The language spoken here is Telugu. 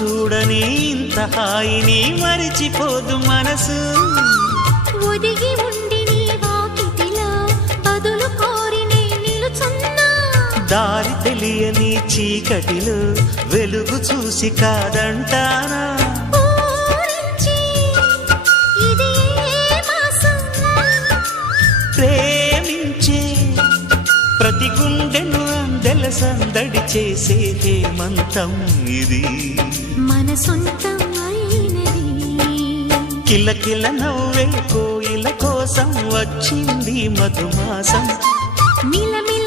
చూడని ఇంత హాయిని మరిచిపోదు మనసు. ఒదిగి ఉండి నీ వాకిటిలో బదులు కోరి నే నిలుచున్నా. దారి తెలియని చీకటిలో వెలుగు చూసి కాదంటానా. ఊరించి ఇది ఏ మాసం? ప్రేమించే ప్రతి గుండెను అందెల సందడి చేసే హేమంతం ఇది. మన సొంతం అయినది. కిలకిల నవ్వే కోయిల కోసం వచ్చింది మధుమాసం. మిలమిల